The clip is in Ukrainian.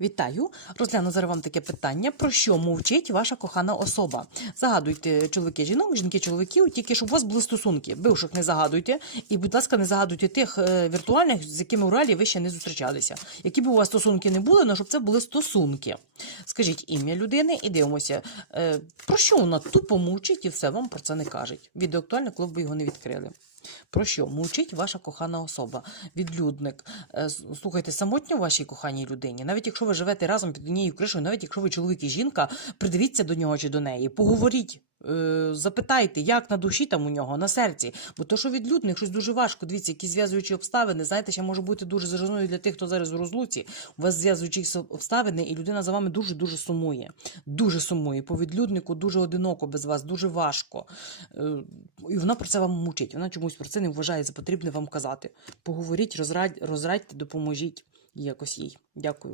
Вітаю! Розгляну зараз вам таке питання, про що мовчить ваша кохана особа. Загадуйте чоловіки жінок, жінки чоловіків, тільки щоб у вас були стосунки. Бивших не загадуйте. І, будь ласка, не загадуйте тих е, віртуальних, з якими в реалі ви ще не зустрічалися. Які б у вас стосунки не були, але щоб це були стосунки. Скажіть ім'я людини і дивимося, е, про що вона тупо мовчить і все вам про це не кажуть. Відео актуальне, коли ви його не відкрили. Про що мовчить ваша кохана особа, відлюдник. Е, Слухайте, самотньо вашій коханій людині. Навіть якщо ви живете разом під однією кришою, навіть якщо ви чоловік і жінка, придивіться до нього чи до неї, поговоріть. Е, Запитайте, як на душі там у нього, на серці. Бо то, що відлюдник, щось дуже важко. Дивіться, які зв'язуючі обставини. Знаєте, ще може бути дуже заженою для тих, хто зараз у розлуці. У вас зв'язуючі обставини, і людина за вами дуже дуже сумує. Дуже сумує. По відлюднику дуже одиноко без вас, дуже важко. Е, І вона про це вам мучить. Вона чомусь про це не вважає за потрібне вам казати. Поговоріть, розрадь, розрадьте, допоможіть якось їй. Дякую.